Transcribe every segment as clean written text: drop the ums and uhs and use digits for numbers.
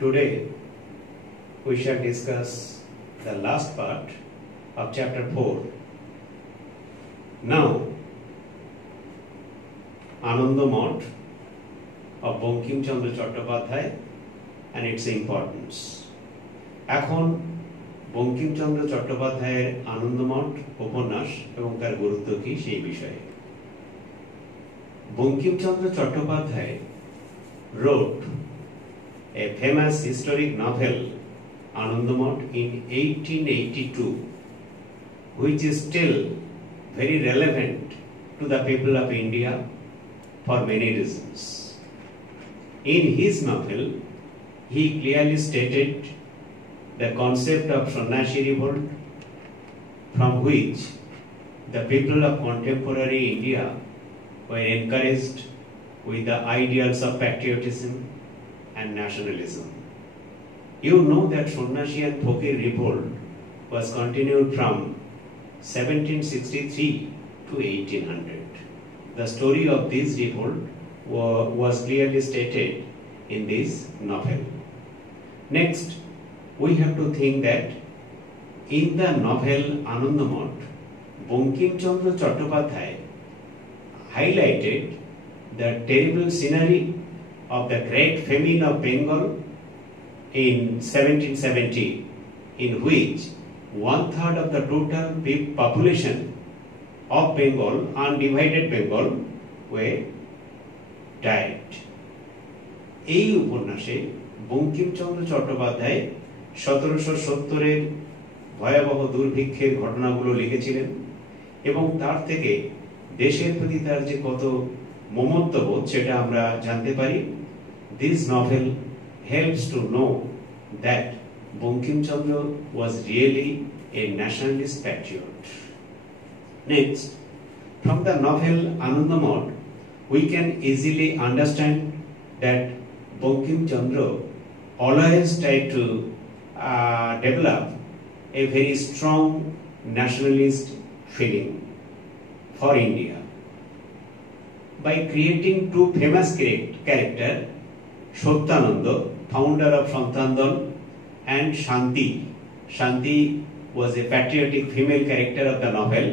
Today we shall discuss the last part of chapter 4. Now, Ananda Mott of Bankim Chandra Chattopadhyay and its importance. এখন বঙ্কিমচন্দ্র চট্টোপাধ্যায়ের আনন্দমঠ উপন্যাস এবং তার গুরুত্ব কি সেই বিষয়ে। Bankimchandra Chattopadhyay wrote a famous historic novel Anandamott in 1882, which is still very relevant to the people of India for many reasons. In his novel, he clearly stated the concept of Sannyasi revolt, from which the people of contemporary India were encouraged with the ideals of patriotism and nationalism. You know that Sannyasi and Phokir revolt was continued from 1763 to 1800. The story of this revolt was clearly stated in this novel. Next, we have to think that in the novel Anandamott, Bankim Chandra Chattopadhyay highlighted the terrible scenery of the Great Famine of Bengal in 1770, in which 1/3 of the total population of Bengal, undivided Bengal, were died. এই উপন্যাসে বঙ্কিমচন্দ্র চট্টোপাধ্যায় 1770-এর ভয়াবহ দুর্ভিক্ষের ঘটনাগুলো লিখেছিলেন এবং তার থেকে দেশের প্রতি তার যে কত মমত্ববোধ সেটা আমরা জানতে পারি। This novel helps to know that Bankim Chandra was really a nationalist patriot. Next, from the novel Anandamott, we can easily understand that Bankim Chandra always tried to develop a very strong nationalist feeling for India by creating two famous characters, Satyananda, founder of Santandal, and Shanti. Shanti was a patriotic female character of the novel.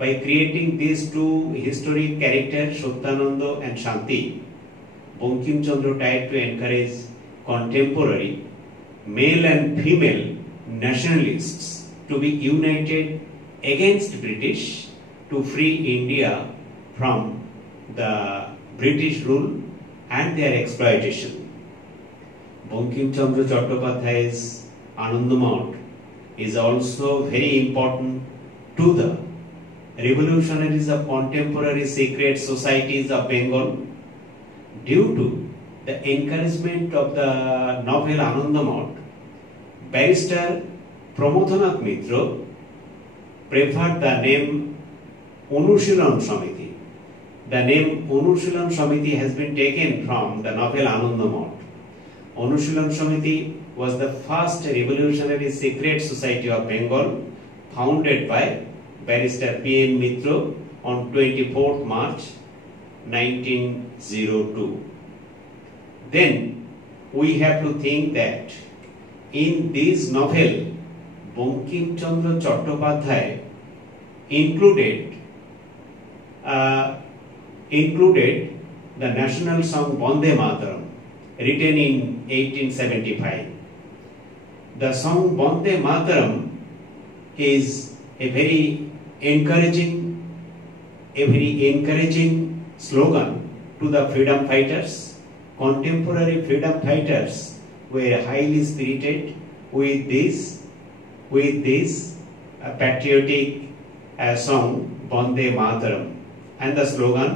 By creating these two historic characters, Satyananda and Shanti, Bankim Chandra tried to encourage contemporary male and female nationalists to be united against British to free India from the British rule and their exploitation. Bankim Chandra Chattopadhyay's Anandamott is also very important to the revolutionaries of contemporary secret societies of Bengal. Due to the encouragement of the novel Anandamott, barrister Pramodanath Mitra preferred the name Anushilan Samiti. The name Anushilan Samiti has been taken from the novel Anandamott. Anushilan Samiti was the first revolutionary secret society of Bengal, founded by barrister P.N. Mitra on 24th March 1902. Then we have to think that in this novel, Bankim Chandra Chattopadhyay included the national song Bande Mataram, written in 1875. The song Bande Mataram is a very encouraging slogan to the freedom fighters. Contemporary freedom fighters were highly spirited with this patriotic song Bande Mataram and the slogan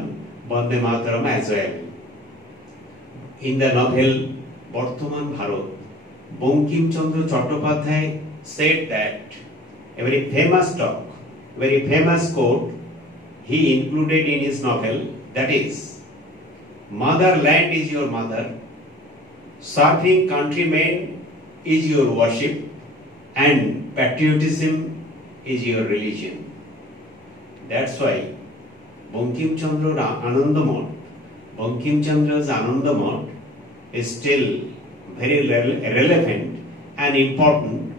Bande Mataram as well. In the novel Barthaman Bharat, Bankim Chandra Chattopadhyay said that a very famous quote he included in his novel, that is, "Motherland is your mother, serving countrymen is your worship, and patriotism is your religion." That's why Bankim Chandra's Anandamott is still very relevant and important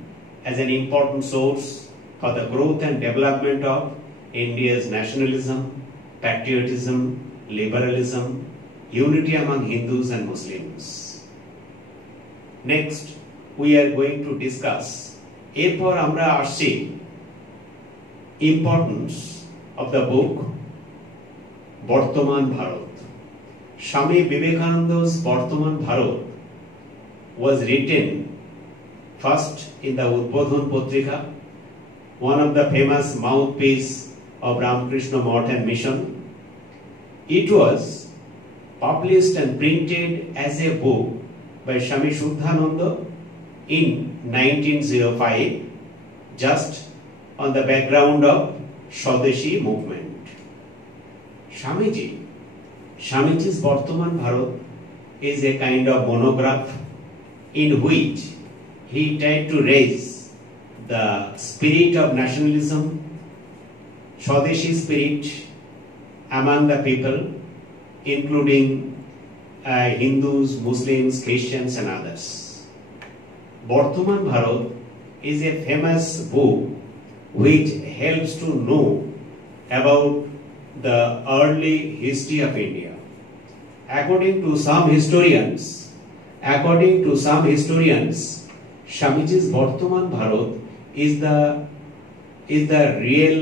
as an important source for the growth and development of India's nationalism, patriotism, liberalism, unity among Hindus and Muslims. Next, we are going to discuss এরপর আমরা আসছি importance of the book বর্তমান Bharat. Swami Vivekananda's বর্তমান Bharat was written first in the Udbodhan Patrika, one of the famous mouthpiece of Ramakrishna Math and Mission. It was published and printed as a book by Swami Shuddhananda in 1905, just on the background of Swadeshi movement. Swamiji's Bartaman Bharat is a kind of monograph in which he tried to raise the spirit of nationalism, Swadeshi spirit among the people, including Hindus, Muslims, Christians and others. Bartaman Bharat is a famous book which helps to know about the early history of India. According to some historians, Swamiji's Bartaman Bharat is the real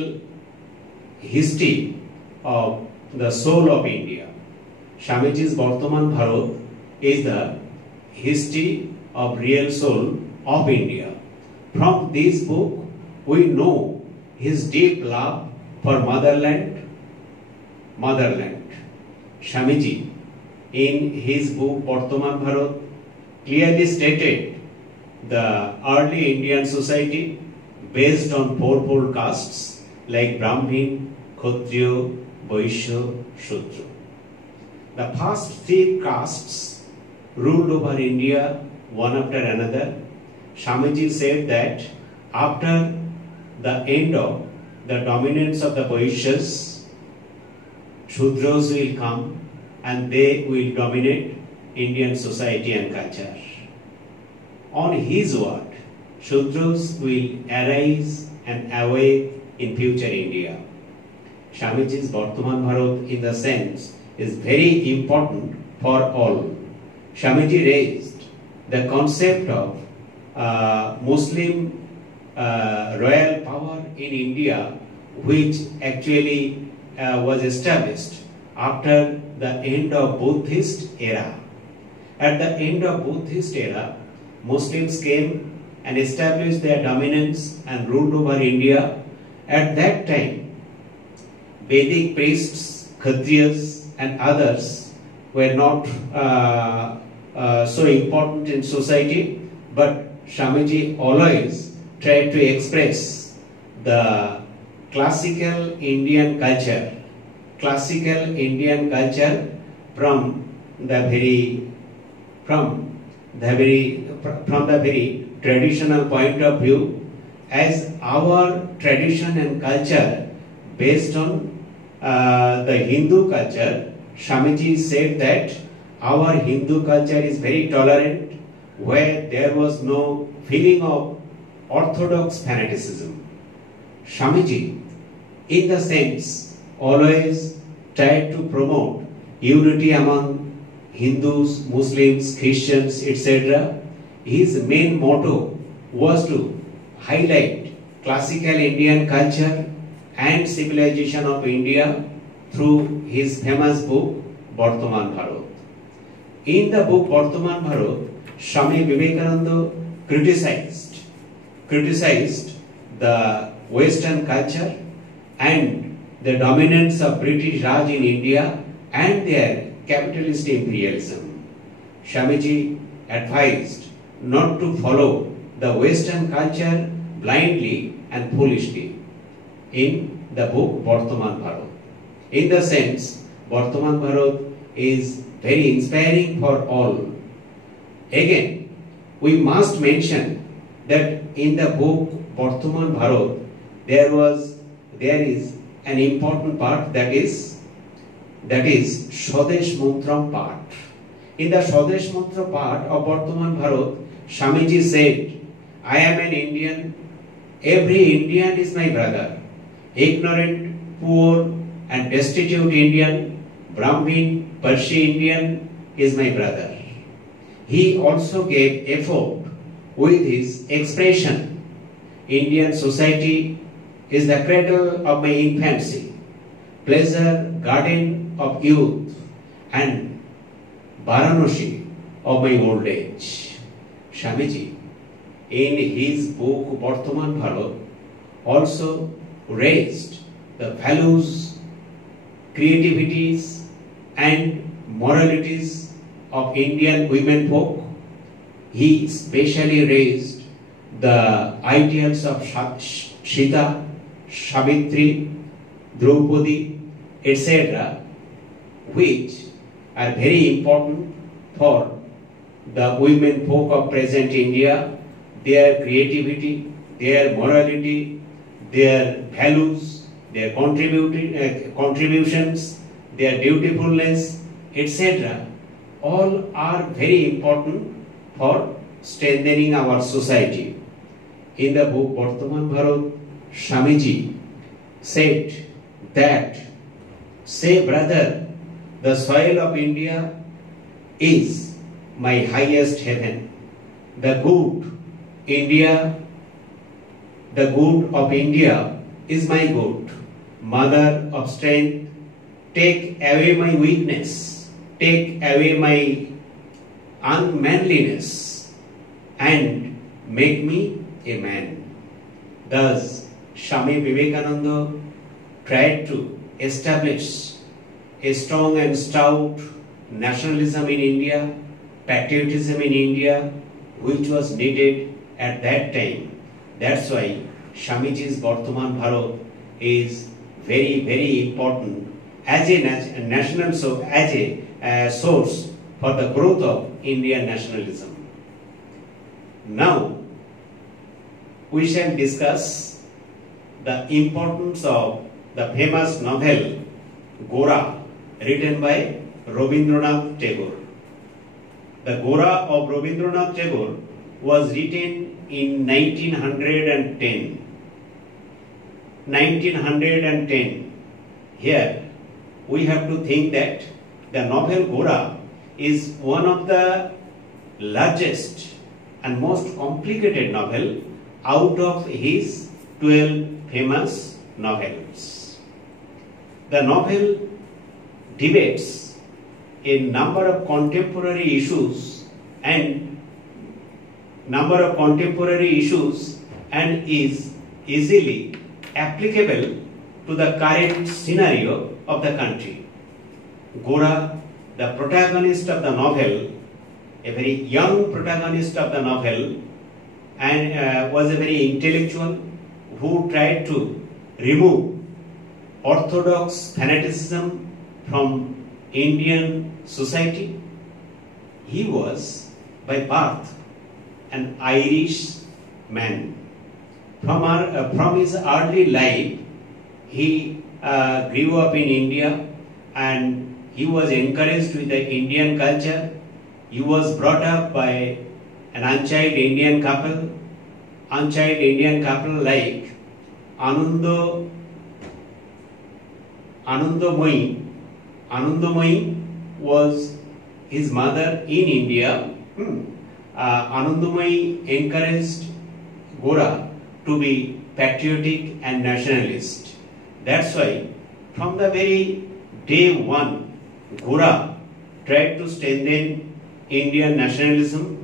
history of the soul of India. Swamiji's Bartaman Bharat is the history of real soul of India. From this book, we know his deep love for motherland. Swamiji, in his book Bartaman Bharat, clearly stated the early Indian society based on fourfold castes like Brahmin, Kshatriya, Vaishya, Shudra. The first three castes ruled over India one after another. Swamiji said that after the end of the dominance of the Vaishyas, Shudras will come and they will dominate Indian society and culture. On his word, Shudras will arise and awake in future India. Swamiji's Bartaman Bharat, in the sense, is very important for all. Swamiji raised the concept of Muslim royal power in India, which actually was established after the end of Buddhist era. At the end of Buddhist era, Muslims came and established their dominance and ruled over India. At that time, Vedic priests, Kshatriyas and others were not so important in society, but Swamiji always tried to express the classical Indian culture from the very traditional point of view, as our tradition and culture based on the Hindu culture. Swamiji said that our Hindu culture is very tolerant, where there was no feeling of orthodox fanaticism. Swamiji, in the sense, always tried to promote unity among Hindus, Muslims, Christians, etc. His main motto was to highlight classical Indian culture and civilization of India through his famous book Bartaman Bharat. In the book Bartaman Bharat, Swami Vivekananda criticized the Western culture and the dominance of British Raj in India and their capitalist imperialism. Swamiji advised not to follow the Western culture blindly and foolishly in the book Bartaman Bharat. In the sense, Bartaman Bharat is very inspiring for all. Again, we must mention that in the book Bartaman Bharat, there is an important part, that is Swadesh Mantram part. In the Swadesh Mantra part of Bartaman Bharat, Swamiji said, I am an Indian, every Indian is my brother. Ignorant, poor and destitute Indian, Brahmin, Parsi Indian is my brother. He also gave effort with his expression. Indian society is the cradle of my infancy, pleasure garden of youth, and Varanasi of my old age. Swamiji, in his book Bartaman Bharat, also raised the values, creativities, and moralities of Indian women folk. He especially raised the ideals of Sita, Savitri, Draupadi, etc., which are very important for the women folk of present India, their creativity, their morality, their values, their contributions, their dutifulness, etc. all are very important for strengthening our society. In the book Bartaman Bharat, Swamiji said that, say brother, the soil of India is my highest heaven. The good of India is my good. Mother of strength, take away my weakness, take away my unmanliness, and make me a man. Thus, Swami Vivekananda tried to establish a strong and stout nationalism in India, patriotism in India, which was needed at that time. That's why Swamiji's Bartaman Bharat is very, very important as a national, so as a source for the growth of Indian nationalism. Now, we shall discuss the importance of the famous novel Gora, written by Rabindranath Tagore. The Gora of Rabindranath Tagore was written in 1910. 1910. Here we have to think that the novel Gora is one of the largest and most complicated novel out of his 12 famous novels. The novel debates a number of contemporary issues and is easily applicable to the current scenario of the country. Gora, the protagonist of the novel, a very young protagonist of the novel, and was a very intellectual who tried to remove orthodox fanaticism from Indian society. He was by birth an Irish man. From his early life, he grew up in India and he was encouraged with the Indian culture. He was brought up by an unchild Indian couple like Anandamoyi. Anandamoyi was his mother in India. Anandamoyi encouraged Gora to be patriotic and nationalist. That's why from the very day one, Gora tried to strengthen Indian nationalism.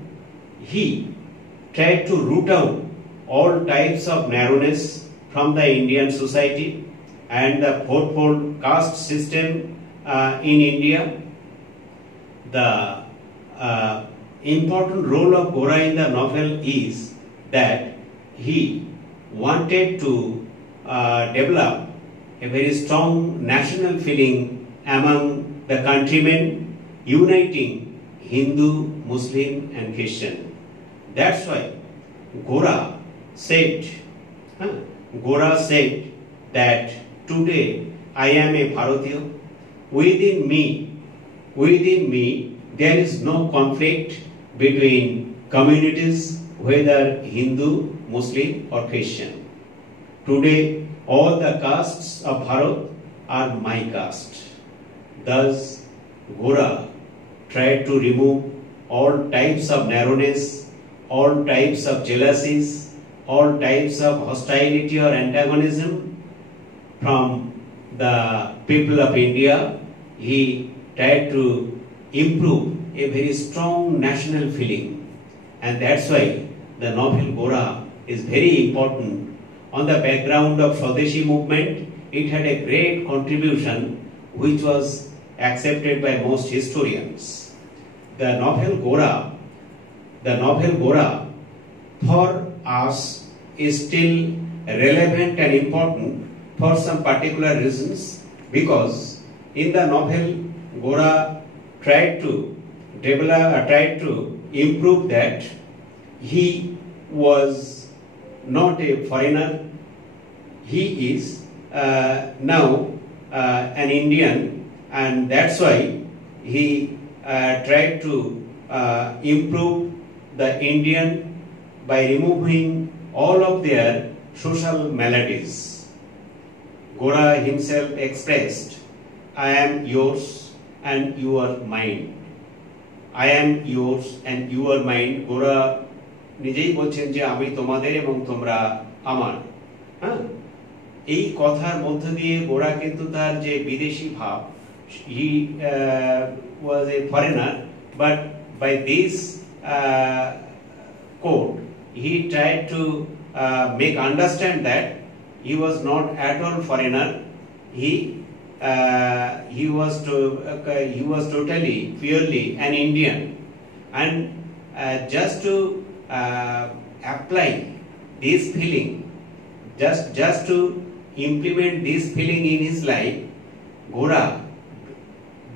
He tried to root out all types of narrowness from the Indian society and the fourfold caste system in India. The important role of Gora in the novel is that he wanted to develop a very strong national feeling among the countrymen, uniting Hindu, Muslim and Christian. That's why Gora said that today I am a Bharatiya. Within me there is no conflict between communities, whether Hindu, Muslim or Christian. Today, all the castes of Bharat are my caste. Thus, Gora tried to remove all types of narrowness, all types of jealousies, all types of hostility or antagonism from the people of India. He tried to improve a very strong national feeling, and that's why the novel Gora is very important. On the background of Swadeshi movement, it had a great contribution which was accepted by most historians. The novel Gora for us is still relevant and important for some particular reasons, because in the novel Gora tried to improve that he was not a foreigner. He is now an Indian, and that's why he tried to improve the Indian by removing all of their social maladies. Gora himself expressed, "I am yours and you are mine." I am yours and you are mine. Gora নিজেই বলছেন যে আমি তোমাদের এবং তোমরা আমার। হ্যাঁ, এই কথার মধ্য দিয়ে গোরা কিন্তু তার যে বিদেশি ভাব, he was a foreigner, but by this quote he tried to make understand that he was not at all foreigner. He was totally purely an Indian, and just to apply this feeling, just to implement this feeling in his life, Gora,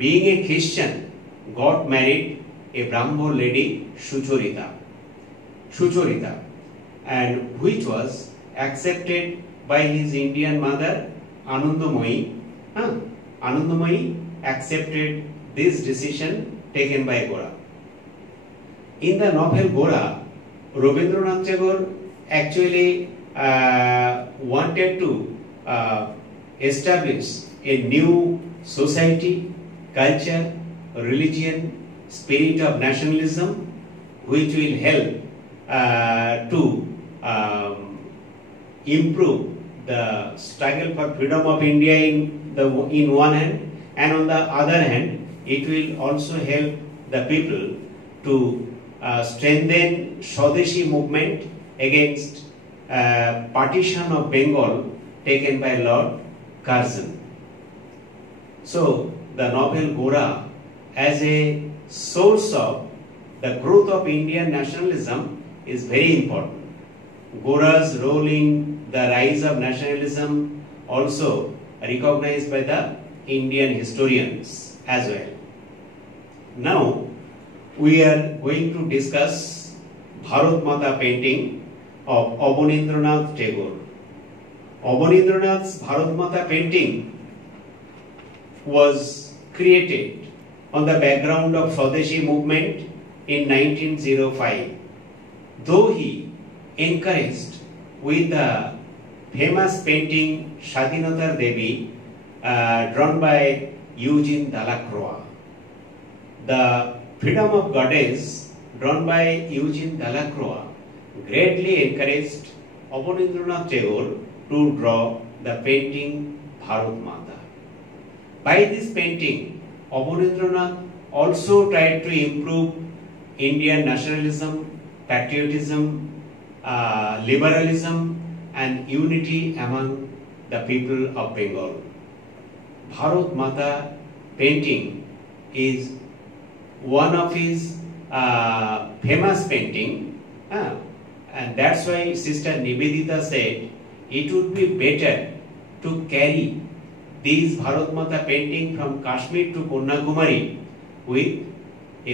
being a Christian, got married a Brahmo lady, Sucharita, and which was accepted by his Indian mother, Anandamoyi. Anandamoyi accepted this decision taken by Gora. In the novel Gora, Rabindranath Tagore actually wanted to establish a new society, culture, religion, spirit of nationalism, which will help to improve the struggle for freedom of India in one hand, and on the other hand, it will also help the people to strengthen Swadeshi movement against partition of Bengal taken by Lord Curzon. So the novel Gora, as a source of the growth of Indian nationalism, is very important. Gora's role in the rise of nationalism also recognized by the Indian historians as well. Now we are going to discuss Bharat Mata painting of Abanindranath Tagore. Abanindranath's Bharat Mata painting was created on the background of Swadeshi movement in 1905. Though he encouraged with the famous painting Shadinatar Devi drawn by Eugene Delacroix. The Freedom of Goddess drawn by Eugene Delacroix greatly encouraged Abanindranath Tagore to draw the painting Bharat Mata. By this painting, Abanindranath also tried to improve Indian nationalism, patriotism, liberalism and unity among the people of Bengal. Bharat Mata painting is one of his famous painting, and that's why Sister Nivedita said it would be better to carry these Bharat Mata painting from Kashmir to Kanyakumari with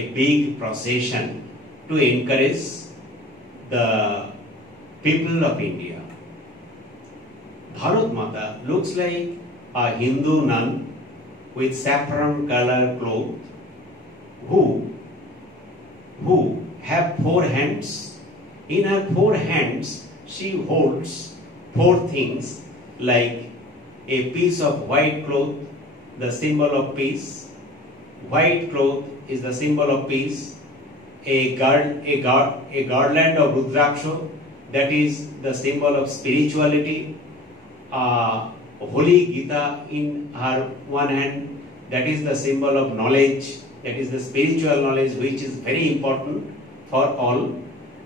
a big procession to encourage the people of India. Bharat Mata looks like a Hindu nun with saffron color cloth, who who have 4 hands. In her 4 hands, she holds 4 things like a piece of white cloth, the symbol of peace. White cloth is the symbol of peace. A garland of Rudraksha, that is the symbol of spirituality. Holy Gita in her one hand, that is the symbol of knowledge, that is the spiritual knowledge which is very important for all.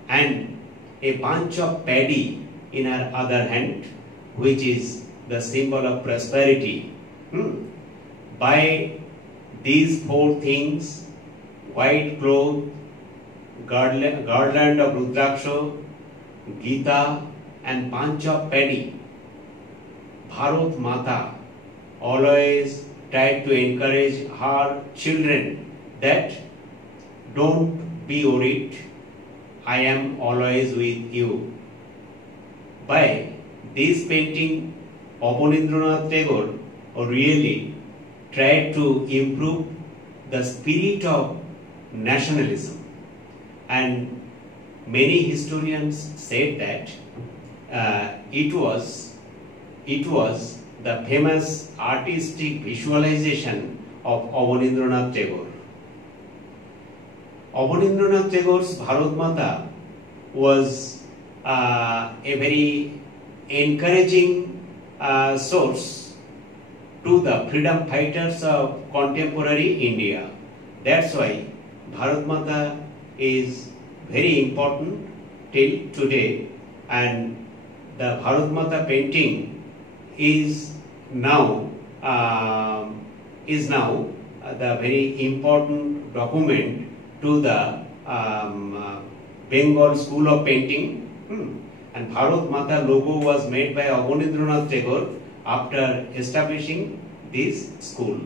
And a bunch of paddy in her other hand, which is the symbol of prosperity. By these 4 things, white cloth, garland of Rudraksha, Gita and bunch of paddy, Bharat Mata always tried to encourage her children that don't be worried, I am always with you. By this painting, Abanindranath Tagore really tried to improve the spirit of nationalism, and many historians said that it was the famous artistic visualization of Abanindranath Tagore. Abanindranath Tagore's Bharat Mata was a very encouraging source to the freedom fighters of contemporary India. That's why Bharat Mata is very important till today, and the Bharat Mata painting is now the very important document to the Bengal School of Painting. And Bharat Mata logo was made by Abanindranath Tagore after establishing this school.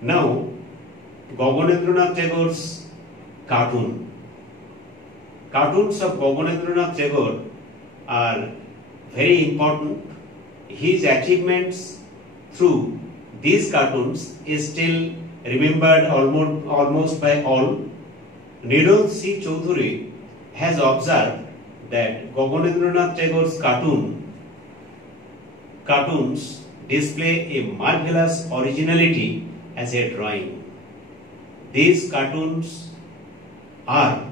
Now, Abanindranath Tagore's cartoon. Cartoons of Abanindranath Tagore are very important. His achievements through these cartoons is still remembered almost by all. Nirod C. Choudhury has observed that Abanindranath Tagore's cartoons display a marvelous originality as a drawing. These cartoons are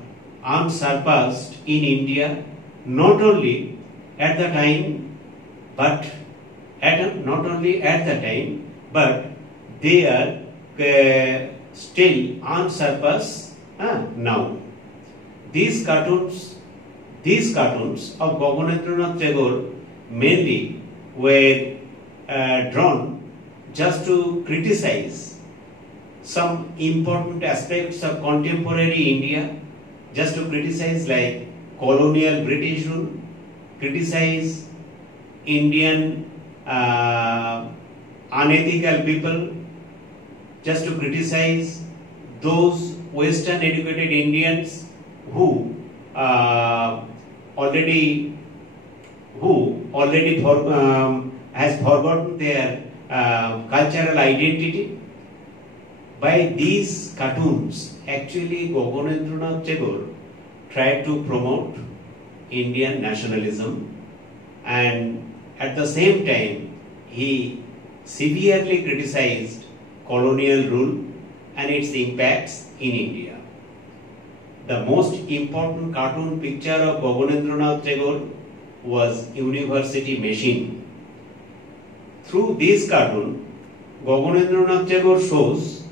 unsurpassed in India, not only at the time, but they are still unsurpassed now. These cartoons of Abanindranath Tagore mainly were drawn just to criticize some important aspects of contemporary India, just to criticize like colonial British rule, criticize Indian unethical people, just to criticize those Western educated Indians who already has forgotten their cultural identity. By these cartoons, actually Abanindranath Tagore tried to promote Indian nationalism, and at the same time he severely criticized colonial rule and its impacts in India. The most important cartoon picture of Abanindranath Tagore was University Machine. Through this cartoon, Abanindranath Tagore shows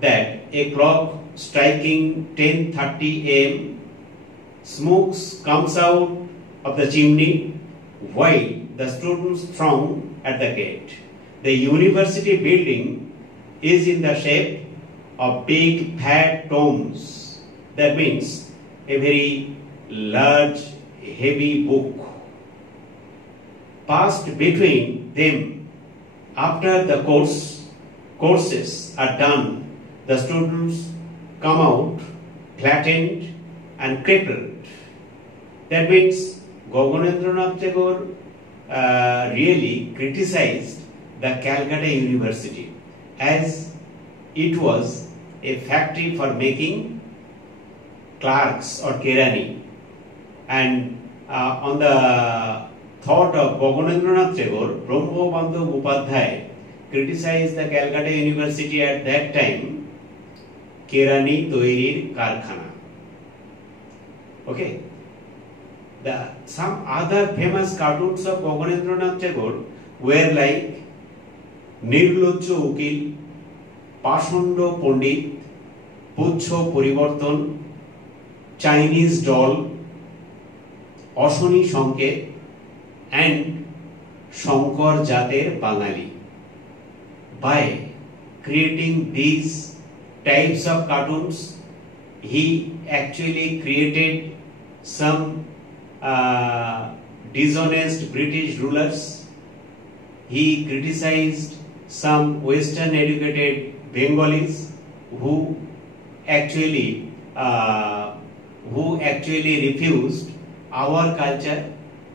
that a clock striking 10:30 am, smoke comes out of the chimney while the students throng at the gate. The university building is in the shape of big fat tomes. That means a very large, heavy book. Passed between them after the courses are done, the students come out flattened and crippled. That means Abanindranath Tagore really criticized the Calcutta University as it was a factory for making clerks or Kerani, and on the thought of Gaganendranath Tagore, Brahmo Bandhu Upadhyay criticized the Calcutta University at that time, Kerani Toirir Karkhana. Okay. Some other famous cartoons of Gaganendranath Tagore were like Nirlojjo Ukil, Pashondo Pondit, Puchho Poriborton, Chinese Doll, Oshoni Sanket, and Shankar Jater Bangali. By creating these types of cartoons, he actually created some dishonest British rulers. He criticized some Western educated Bengalis who actually refused our culture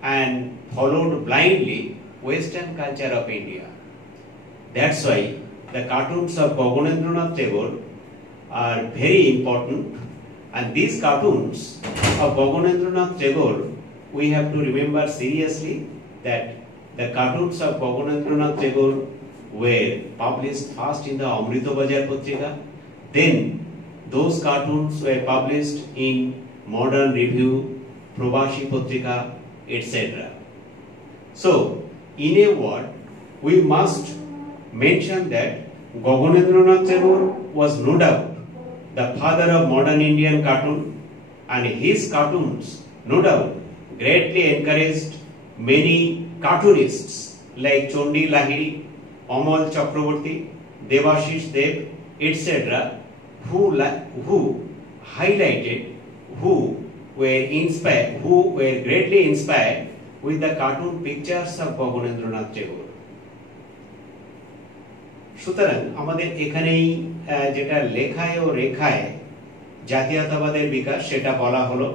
and followed blindly Western culture of India. That's why the cartoons of Gaganendranath Tagore are very important, and these cartoons of Gaganendranath Tagore, we have to remember seriously that the cartoons of Gaganendranath Tagore were published first in the Amrita Bazar Patrika, then those cartoons were published in Modern Review, Probasi Patrika, etc. So, in a word, we must mention that Gaganendranath Tagore was no doubt the father of modern Indian cartoon, and his cartoons, no doubt, greatly encouraged many cartoonists like Chondi Lahiri, Amal Chakraborty, Devashish Dev, etc., who highlighted, who were greatly inspired with the cartoon pictures of Gaganendranath Tagore. সুতরাং আমাদের এখানেই যেটা লেখায় ও রেখায় জাতীয়তাবাদের বিকাশ সেটা বলা হলো।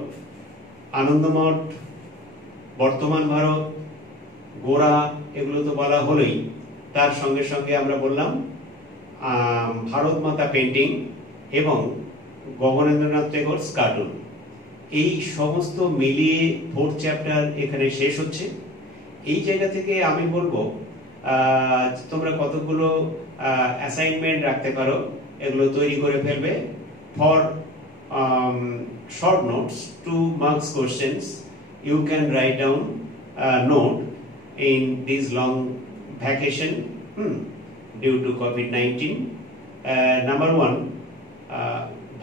আনন্দমঠ, বর্তমান ভারত, গোরা, এগুলো তো বলা হলোই। তার সঙ্গে সঙ্গে আমরা বললাম ভারত মাতা পেন্টিং এবং গগনেন্দ্রনাথ টেগোর কার্টুন। এই সমস্ত মিলিয়ে 4th চ্যাপ্টার এখানে শেষ হচ্ছে। এই জায়গা থেকে আমি বলবো তোমরা কতগুলো অ্যাসাইনমেন্ট রাখতে পারো, এগুলো তৈরি করে ফেলবে। For short notes, 2 marks questions, you can write down note in this long vacation due to COVID-19. Number 1,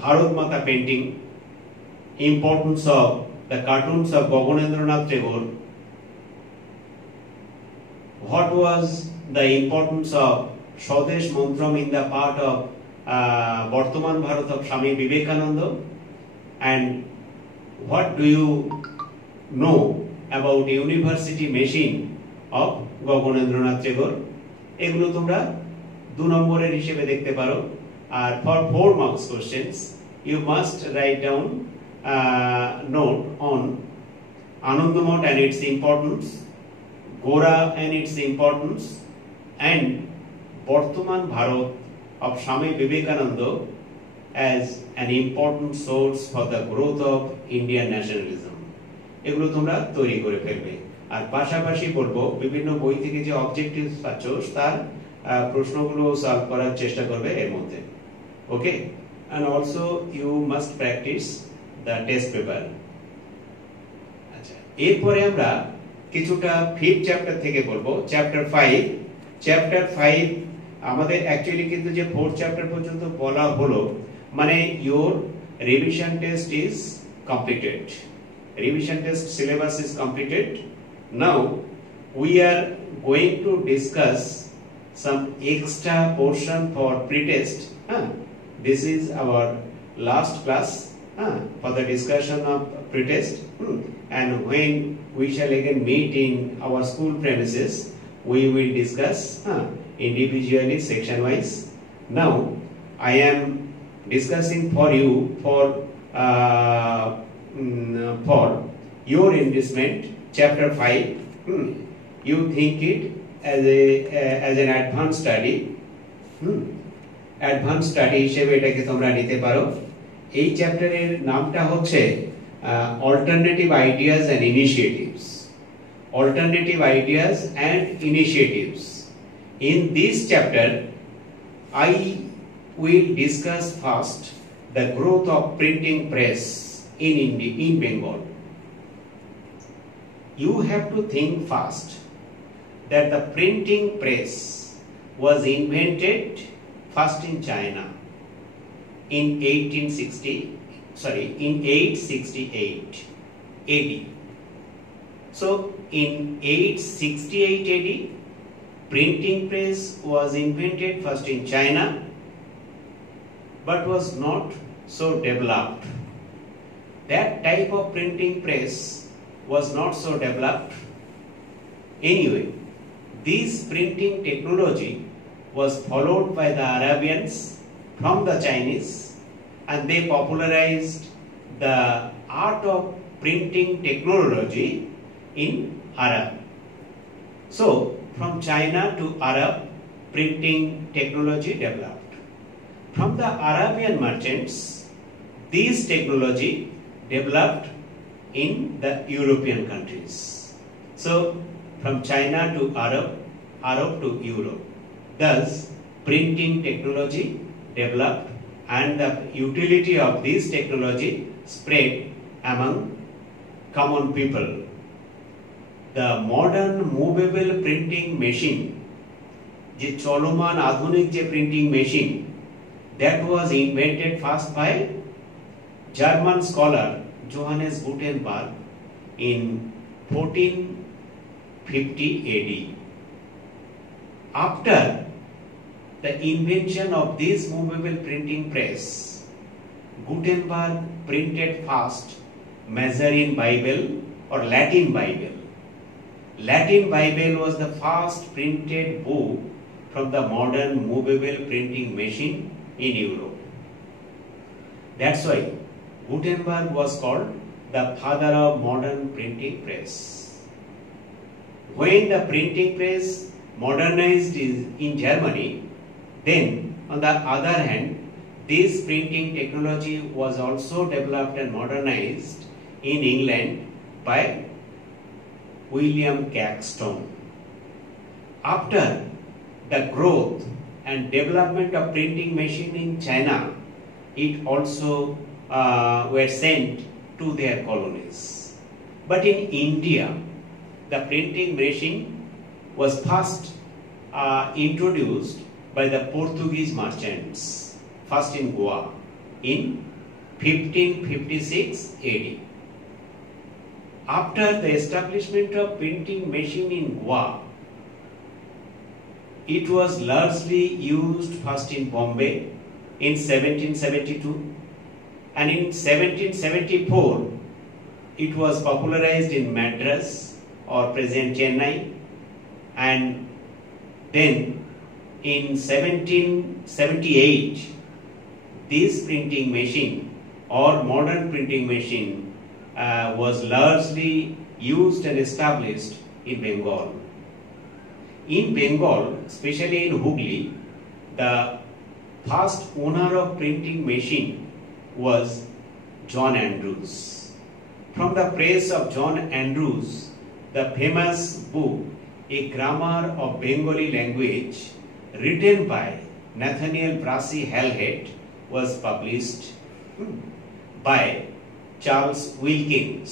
Bharat Mata painting, importance of the cartoons of Gaganendranath Tagore. What was the importance of Swadesh Mantram in the part of Bartaman Bharat of Swami Vivekananda, and what do you know about University Machine of Gaganendranath Tagore? এগুলো তোমরা 2 নম্বরের হিসেবে দেখতে পারো। আর for 4 marks questions you must write down note on Anandamot and its importance, Gora and its importance, and Bartaman Bharat of Swami Vivekananda as an important source for the growth of Indian nationalism. এগুলো তোমরা তৈরি করে ফেলবে। আর পাশাপাশি বলবো বিভিন্ন বই থেকে যে অবজেক্টিভ পাচ্ছ তার প্রশ্নগুলো সলভ করার চেষ্টা করবে এর মধ্যে। ওকে, and also you must practice the test paper. আচ্ছা, এরপরে আমরা কিছুটা 5th চ্যাপ্টার থেকে বলবো। চ্যাপ্টার 5 আমাদের অ্যাকচুয়ালি কিন্তু যে 4th চ্যাপ্টার পর্যন্ত বলা হলো, মানে your revision test is completed, revision test syllabus is completed. Now we are going to discuss some extra portion for pretest. This is our last class for the discussion of pretest, and when we shall again meet in our school premises, we will discuss individually, section wise. Now I am discussing for you for your enrichment chapter 5. You think it as an advanced study, advanced study হিসেবে এটাকে তোমরা নিতে পারো। এই চ্যাপ্টারের নামটা হচ্ছে alternative ideas and initiatives. Alternative ideas and initiatives. In this chapter, I will discuss first the growth of printing press in Bengal. You have to think first that the printing press was invented first in China in 868 AD. So in 868 AD, printing press was invented first in China, but was not so developed. That type of printing press was not so developed. Anyway, this printing technology was followed by the Arabians from the Chinese, and they popularized the art of printing technology in Arab. So, from China to Arab, printing technology developed. From the Arabian merchants, this technology developed in the European countries. So, from China to Arab, Arab to Europe. Thus, printing technology developed and the utility of this technology spread among common people. The modern movable printing machine, যে চলমান আধুনিক যে printing machine, that was invented first by German scholar Johannes Gutenberg in 1450 AD. After the invention of this movable printing press, Gutenberg printed first Mazarin Bible or Latin Bible. Latin Bible was the first printed book from the modern movable printing machine in Europe. That's why Gutenberg was called the father of modern printing press. When the printing press modernized in Germany, then on the other hand, this printing technology was also developed and modernized in England by William Caxton. After the growth and development of printing machine in China, it also were sent to their colonies. But in India, the printing machine was first introduced by the Portuguese merchants, first in Goa in 1556 AD. After the establishment of printing machine in Goa, it was largely used first in Bombay in 1772, and in 1774 it was popularized in Madras or present Chennai, and then in 1778 this printing machine or modern printing machine was largely used and established in Bengal. In Bengal, especially in Hooghly, the first owner of printing machine was John Andrews. From the press of John Andrews, the famous book, A Grammar of Bengali Language, written by Nathaniel Brassey Halhed, was published by Charles Wilkins.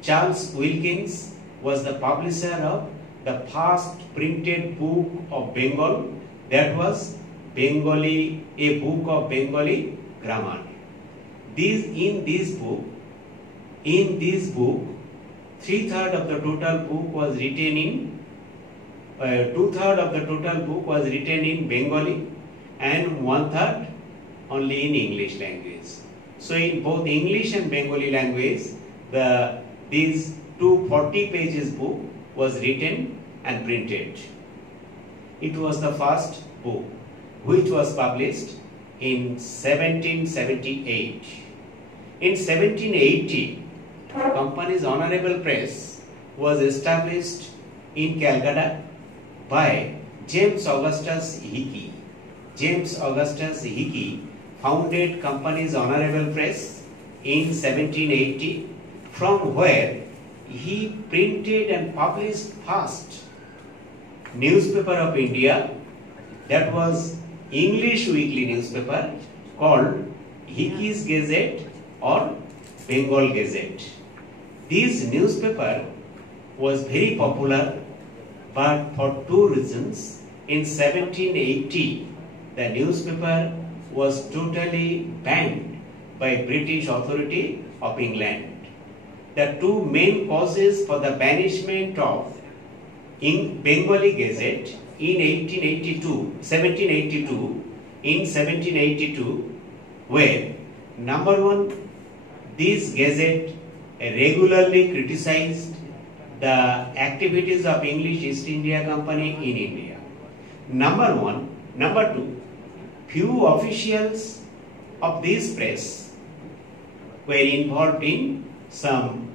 Charles Wilkins was the publisher of the first printed book of Bengal, that was Bengali, a book of Bengali grammar. In this book, 3/3 of the total book was written in 2/3 of the total book was written in Bengali, and 1/3 only in English language. So in both English and Bengali language, these 240 pages book was written and printed. It was the first book which was published in 1778. In 1780, Company's Honorable Press was established in Calcutta by James Augustus Hickey. James Augustus Hickey founded Company's Honorable Press in 1780, from where he printed and published first newspaper of India, that was English weekly newspaper called Hickey's Gazette or Bengal Gazette. This newspaper was very popular, but for two reasons. In 1780, the newspaper was totally banned by British authority of England. The two main causes for the banishment of Bengali Gazette in 1782 were: number one, this gazette regularly criticized the activities of English East India Company in India. Number two, few officials of this press were involved in some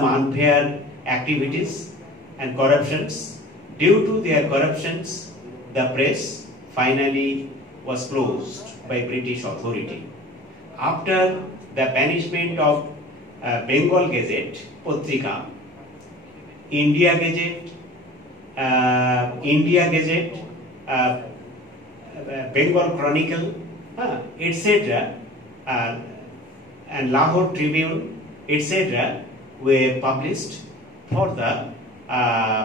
unfair activities and corruptions. Due to their corruptions, the press finally was closed by British authority. After the banishment of Bengal Gazette, Patrika, India Gazette, Bengal Chronicle, etc., and Lahore Tribune, etc., were published for the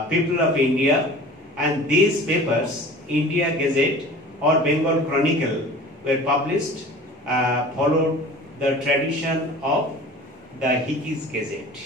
people of India, and these papers, India Gazette or Bengal Chronicle, were published, followed the tradition of the Hickey's Gazette.